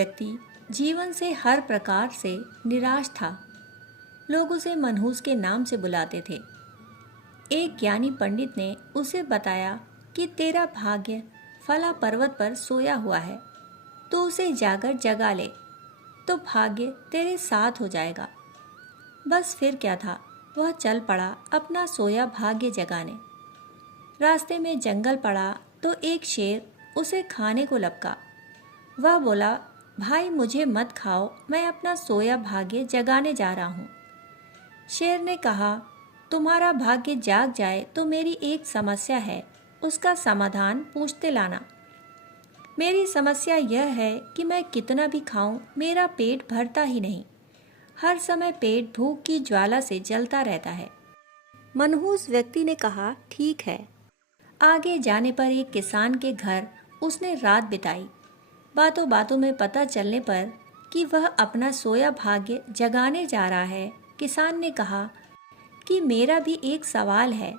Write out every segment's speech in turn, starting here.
व्यक्ति जीवन से हर प्रकार से निराश था। लोग उसे मनहूस के नाम से बुलाते थे। एक ज्ञानी पंडित ने उसे बताया कि तेरा भाग्य फला पर्वत पर सोया हुआ है, तो उसे जाकर जगा ले तो भाग्य तेरे साथ हो जाएगा। बस फिर क्या था, वह चल पड़ा अपना सोया भाग्य जगाने। रास्ते में जंगल पड़ा तो एक शेर उसे खाने को लपका। वह बोला, भाई मुझे मत खाओ, मैं अपना सोया भाग्य जगाने जा रहा हूँ। शेर ने कहा, तुम्हारा भाग्य जाग जाए तो मेरी एक समस्या है, उसका समाधान पूछते लाना। मेरी समस्या यह है कि मैं कितना भी खाऊं मेरा पेट भरता ही नहीं। हर समय पेट भूख की ज्वाला से जलता रहता है। मनहूस व्यक्ति ने कहा, ठीक है। आगे जाने पर एक किसान के घर उसने रात बिताई। बातों बातों में पता चलने पर कि वह अपना सोया भाग्य जगाने जा रहा है, किसान ने कहा कि मेरा भी एक सवाल है,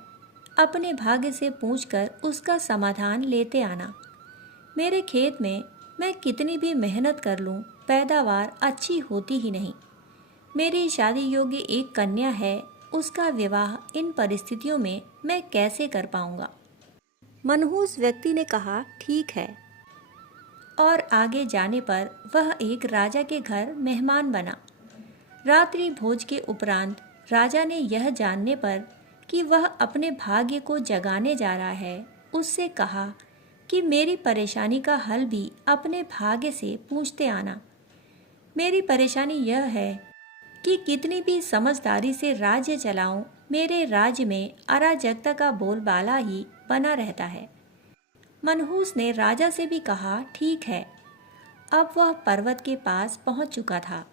अपने भाग्य से पूछकर उसका समाधान लेते आना। मेरे खेत में मैं कितनी भी मेहनत कर लूं, पैदावार अच्छी होती ही नहीं। मेरी शादी योग्य एक कन्या है, उसका विवाह इन परिस्थितियों में मैं कैसे कर पाऊंगा। मनहूस व्यक्ति ने कहा, ठीक है। और आगे जाने पर वह एक राजा के घर मेहमान बना। रात्रि भोज के उपरांत राजा ने यह जानने पर कि वह अपने भाग्य को जगाने जा रहा है, उससे कहा कि मेरी परेशानी का हल भी अपने भाग्य से पूछते आना। मेरी परेशानी यह है कि कितनी भी समझदारी से राज्य चलाऊं, मेरे राज्य में अराजकता का बोलबाला ही बना रहता है। मनहूस ने राजा से भी कहा, ठीक है। अब वह पर्वत के पास पहुंच चुका था।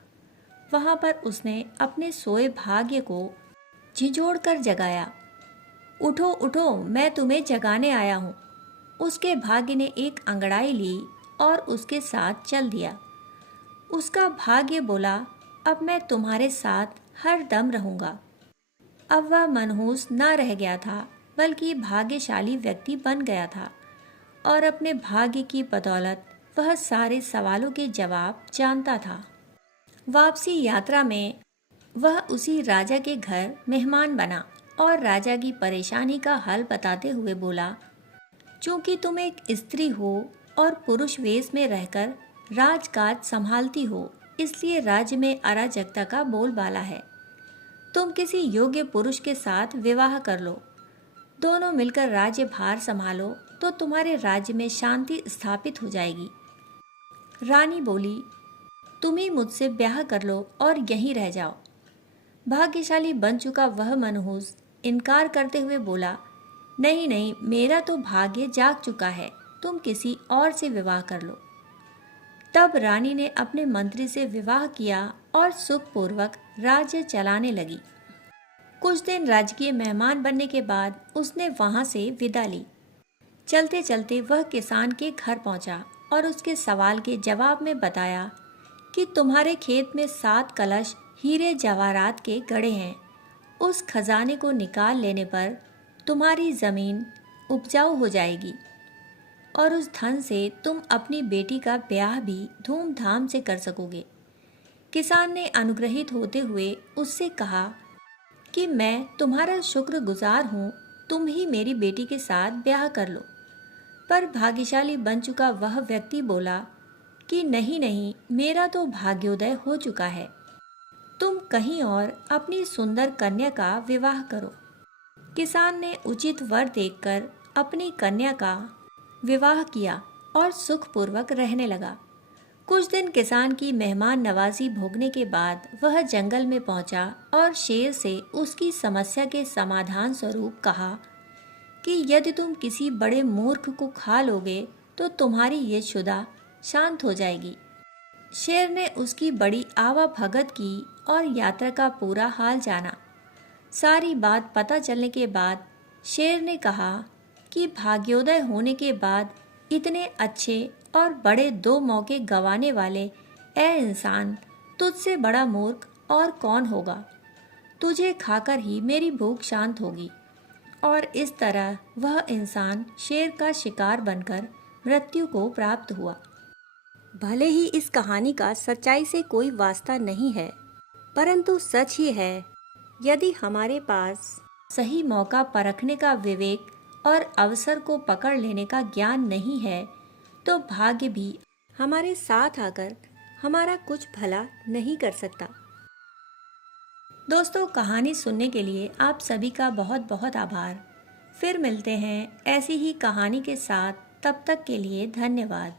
वहां पर उसने अपने सोए भाग्य को झिझोड़ कर जगाया। उठो उठो, मैं तुम्हें जगाने आया हूँ। उसके भाग्य ने एक अंगड़ाई ली और उसके साथ चल दिया। उसका भाग्य बोला, अब मैं तुम्हारे साथ हर दम रहूंगा। अब वह मनहूस न रह गया था, बल्कि भाग्यशाली व्यक्ति बन गया था और अपने भाग्य की बदौलत वह सारे सवालों के जवाब जानता था। वापसी यात्रा में वह उसी राजा के घर मेहमान बना और राजा की परेशानी का हल बताते हुए बोला, चूंकि तुम एक स्त्री हो और पुरुष वेश में रहकर राजकाज संभालती हो, इसलिए राज्य में अराजकता का बोलबाला है। तुम किसी योग्य पुरुष के साथ विवाह कर लो, दोनों मिलकर राज्य भार संभालो तो तुम्हारे राज्य में शांति स्थापित हो जाएगी। रानी बोली, तुम ही मुझसे ब्याह कर लो और यहीं रह जाओ। भाग्यशाली बन चुका वह मनहूस इनकार करते हुए बोला, नहीं नहीं, मेरा तो भाग्य जाग चुका है, तुम किसी और से विवाह कर लो। तब रानी ने अपने मंत्री से विवाह किया और सुखपूर्वक राज्य चलाने लगी। कुछ दिन राजकीय मेहमान बनने के बाद उसने वहां से विदा ली। चलते चलते वह किसान के घर पहुंचा और उसके सवाल के जवाब में बताया कि तुम्हारे खेत में 7 कलश हीरे जवाहरात के गड़े हैं। उस खजाने को निकाल लेने पर तुम्हारी जमीन उपजाऊ हो जाएगी और उस धन से तुम अपनी बेटी का ब्याह भी धूमधाम से कर सकोगे। किसान ने अनुग्रहित होते हुए उससे कहा कि मैं तुम्हारा शुक्रगुजार हूँ, तुम ही मेरी बेटी के साथ ब्याह कर लो। पर भाग्यशाली बन चुका वह व्यक्ति बोला कि नहीं नहीं, मेरा तो भाग्योदय हो चुका है, तुम कहीं और अपनी सुंदर कन्या का विवाह करो। किसान ने उचित वर देखकर अपनी कन्या का विवाह किया और सुखपूर्वक रहने लगा। कुछ दिन किसान की मेहमान नवाजी भोगने के बाद वह जंगल में पहुंचा और शेर से उसकी समस्या के समाधान स्वरूप कहा कि यदि तुम किसी बड़े मूर्ख को खा लोगे तो तुम्हारी ये क्षुधा शांत हो जाएगी। शेर ने उसकी बड़ी आवाभगत की और यात्रा का पूरा हाल जाना। सारी बात पता चलने के बाद शेर ने कहा कि भाग्योदय होने के बाद इतने अच्छे और बड़े 2 मौके गंवाने वाले ए इंसान, तुझसे बड़ा मूर्ख और कौन होगा। तुझे खाकर ही मेरी भूख शांत होगी। और इस तरह वह इंसान शेर का शिकार बनकर मृत्यु को प्राप्त हुआ। भले ही इस कहानी का सच्चाई से कोई वास्ता नहीं है, परंतु सच ही है, यदि हमारे पास सही मौका परखने का विवेक और अवसर को पकड़ लेने का ज्ञान नहीं है, तो भाग्य भी हमारे साथ आकर हमारा कुछ भला नहीं कर सकता। दोस्तों, कहानी सुनने के लिए आप सभी का बहुत बहुत आभार। फिर मिलते हैं ऐसी ही कहानी के साथ। तब तक के लिए धन्यवाद।